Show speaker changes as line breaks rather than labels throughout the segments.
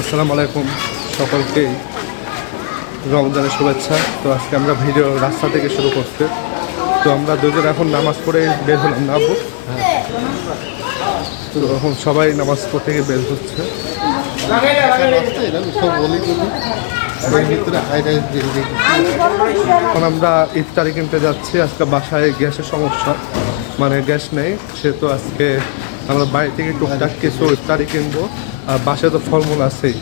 আসসালামু আলাইকুম সকলকেই রমজানের শুভেচ্ছা। তো আজকে আমরা ভিডিও রাস্তা থেকে শুরু করতে। তো আমরা দুজন এখন নামাজ পড়ে বের হলাম না তো এখন সবাই নামাজ পড়তে গিয়ে বের হচ্ছে। এখন আমরা ইফতারি কিনতে যাচ্ছি। আজকে বাসায় গ্যাসের সমস্যা। মানে গ্যাস নেই, সেহেতু আজকে আমরা বাড়ি থেকে টুকটাক কিছু ইফতারি কিনবো। বাসায় তো ফলমূল আছেই।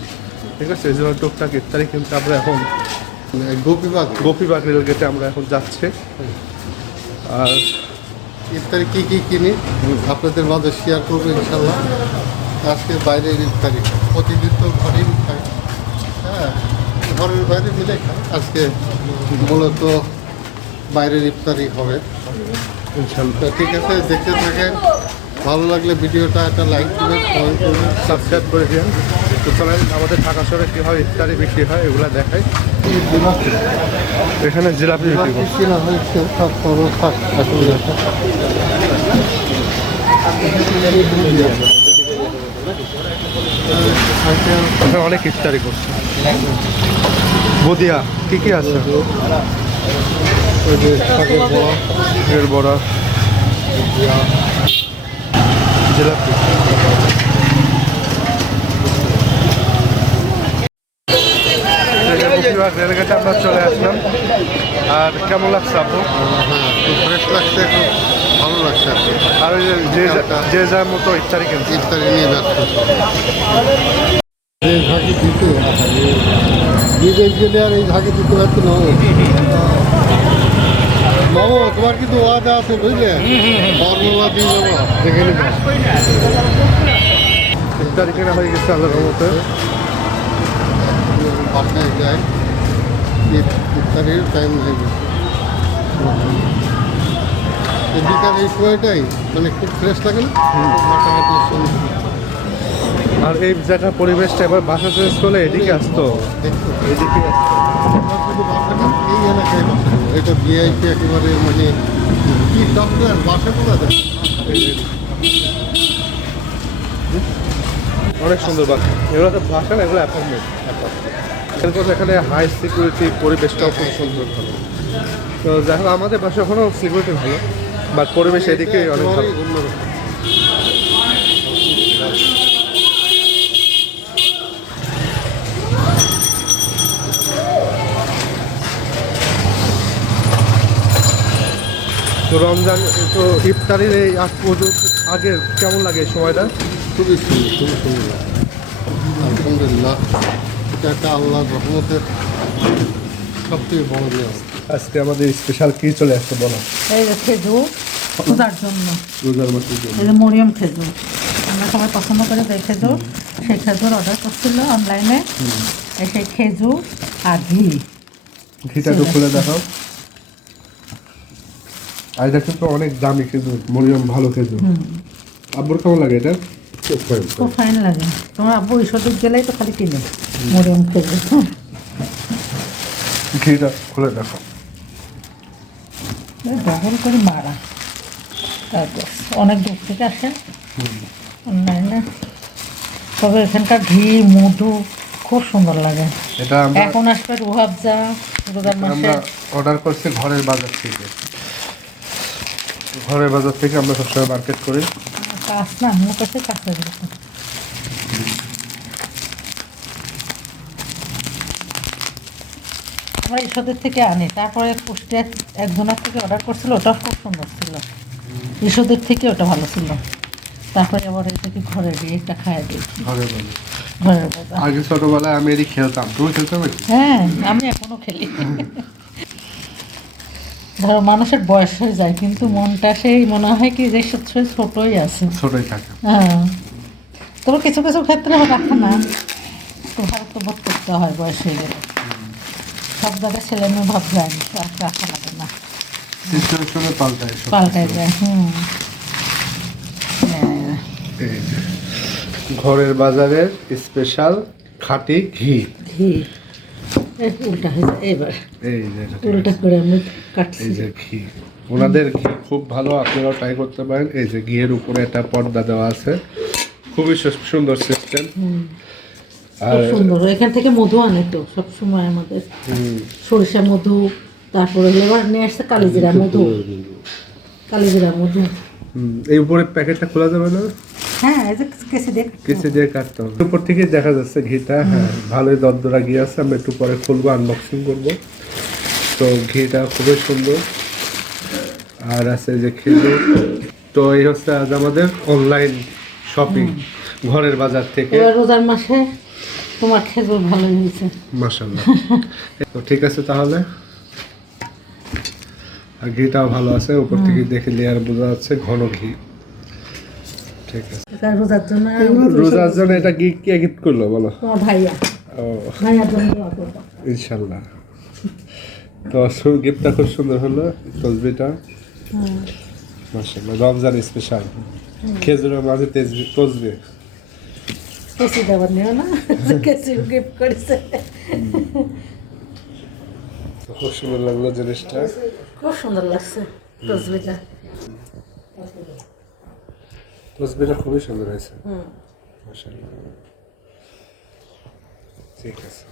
ঠিক আছে এই জন্য টুকটাক ইফতারি কিনতে আমরা এখন
গোপীবাগ
গোপীবাগ রেল গেটে আমরা এখন যাচ্ছি। আর
ইফতারি কী কী কিনি আপনাদের মাঝে শেয়ার করব ইনশাল্লাহ। আজকে বাইরের ইফতারি প্রতিদিন তো ঘরেই খাই হ্যাঁ ঘরের বাইরে মিলে খাই আজকে মূলত বাইরের ইফতারি হবে।
ইনশাল্লাহ।
ঠিক আছে দেখতে থাকেন। ভালো লাগলে ভিডিওটা একটা লাইক দেবেন কমেন্ট করবেন
সাবস্ক্রাইব করে দিন তো চলেন আমাদের ঢাকা শহরে কীভাবে ইফতারি বিক্রি হয় এগুলো দেখাই। এখানে জিলাপি বিক্রি
এখন
অনেক ইফতারি করছে। বদিয়া কি কি আছে?
ওই যে বড়া।
বড়া। রেলগেটে আমরা চলে আসলাম। আর কেমন লাগছে আপু?
হ্যাঁ ফ্রেশ লাগছে খুব ভালো লাগছে আর
ওই যে- যে যে যার মতো ইফতারি কিনছে
ইফতারি নিয়ে ব্যস্ত। এই ঝাঁকি দিতে বিদেশ গেলে আর এই ঝাঁকি দিতে পারতো না। তোমার কিন্তু ওয়াদা আছে বুঝলে? ফর্মুলা দিয়ে যাব দেখে নিবো।
হয়ে গেছে আল্লাহর
যাই ইফতারির টাইম হয়ে গেছে। এই এই সময়টাই মানে খুব ফ্রেশ লাগে না?
আর এই জায়গার পরিবেশটা এবার বাসা চেঞ্জ করলে এদিকে আসতো। এদিকে আসতো।
বাসাটা বাসা এটা ভিআইপি একেবারে মানে কি বাসা দেয়?
অনেক সুন্দর বাসা। এগুলো তো বাসা না এগুলো অ্যাপার্টমেন্ট এরপর এখানে হাই সিকিউরিটি পরিবেশটাও খুব সুন্দর ভালো। তো দেখো আমাদের বাসা এখনও সিকিউরিটি ভালো বাট পরিবেশ এদিকে অনেক ভালো। তো রমজান তো ইফতারির এই আগ পর্যন্ত আগে কেমন লাগে এই সময়টা?
খুবই সুন্দর খুবই সুন্দর আলহামদুলিল্লাহ এটা একটা আল্লাহ রহমতের সবথেকে বড় নিয়ম
আজকে আমাদের স্পেশাল কি চলে আসছে বলো?
এই যে খেজুর খোদার জন্য।
রোজার মাসের জন্য।
এই যে মরিয়ম খেজুর। আমরা সবাই পছন্দ করে যে খেজুর। সেই খেজুর অর্ডার করছিল অনলাইনে এই সেই খেজুর আর ঘি।
ঘিটা একটু খুলে দেখাও। আর এটা কিন্তু অনেক দামি খেজুর মরিয়ম ভালো খেজুর। আব্বুর কেমন লাগে এটা?
খুব ফাইন লাগে। তোমার আব্বু তো খালি কিনে মরিয়ম খেজুর।
ঘিটা খুলে
ডবল করে মারা। তারপর অনেক দূর থেকে আসে। অনলাইনে। তবে এখানকার ঘি মধু খুব সুন্দর লাগে।
এটা আমরা
এখন আসবে রুহাবজা রোজার মাসে
আমরা অর্ডার করছি ঘরের বাজার থেকে। ঘরের বাজার থেকে আমরা সবসময় মার্কেট করি।
না আমার কাছে কাছে আমরা ঈশ্বরের থেকে আনি তারপরে কুষ্টিয়া একজনের থেকে অর্ডার করছিল ওটাও খুব সুন্দর ছিল। ঈশ্বরের থেকে ওটা ভালো ছিল। তারপরে আবার এই থেকে ঘরে দিয়ে একটা খাইয়ে দিই
ঘরের আগে ছোটবেলায় আমি এটি খেলতাম। তুমি খেলতে
হ্যাঁ আমি এখনও খেলি। ধরো মানুষের বয়স হয়ে যায় কিন্তু মনটা সেই মনে হয় কি যে ছোটই আছে।
ছোটই থাকে।
হ্যাঁ। তবে কিছু কিছু ক্ষেত্রে রাখে না। ভারত বোধ করতে হয় বয়স হয়ে গেলে। সব জায়গায় ছেলে মেয়ে ভাব যায় না রাখা লাগে না
পাল্টায়
পাল্টায় যায় হুম।
ঘরের বাজারের স্পেশাল খাঁটি ঘি।
ঘি। উল্টা হয়ে যায় এবার
এই যে এটা ঠিক
উল্টা করে আমি কাটছি।
ওনাদের ঘি খুব ভালো আপনারাও ট্রাই করতে পারেন। এই যে ঘিয়ের উপরে একটা পর্দা দেওয়া আছে। খুবই সুন্দর সিস্টেম
খুব সুন্দর। এখান থেকে মধু আনে তো সবসময় আমাদের। সরিষা মধু তারপরে লেবার নিয়ে আসছে কালিজিরা মধু। কালিজিরা মধু।
এই উপরে প্যাকেটটা খোলা যাবে না?
হ্যাঁ এই কেসে
দিয়ে কাটতে হবে। উপর থেকে দেখা যাচ্ছে ঘিটা হ্যাঁ ভালোই দরদরা ঘি আছে আমরা একটু পরে খুলবো আনবক্সিং করব। তো ঘিটা খুবই সুন্দর। আর আছে যে খেজুর। তো এই হচ্ছে আজ আমাদের অনলাইন শপিং ঘরের বাজার থেকে।
রোজার মাসে তোমার খেজুর ভালোই হয়েছে।
তো ঠিক আছে তাহলে। আর ঘিটাও ভালো আছে উপর থেকে দেখে লেয়ার বোঝা যাচ্ছে ঘন ঘি। ঠিক আছে।
রোজার জন্য
রোজার জন্য এটা কি কে গিফট করল বলো?
ভাইয়া।
ও।
জন্য
তো গিফটটা খুব সুন্দর হলো তসবিটা। মাসাল্লাহ রমজান স্পেশাল খেজুরের মাঝে তেজবি তসবি।
কেসি দেওয়ার নিও না? কেসি গিফট করেছে।
খুব সুন্দর লাগল জিনিসটা।
খুব সুন্দর লাগছে তসবিটা।
তসবিটা খুবই সুন্দর হয়েছে।
হুম।
ঠিক আছে।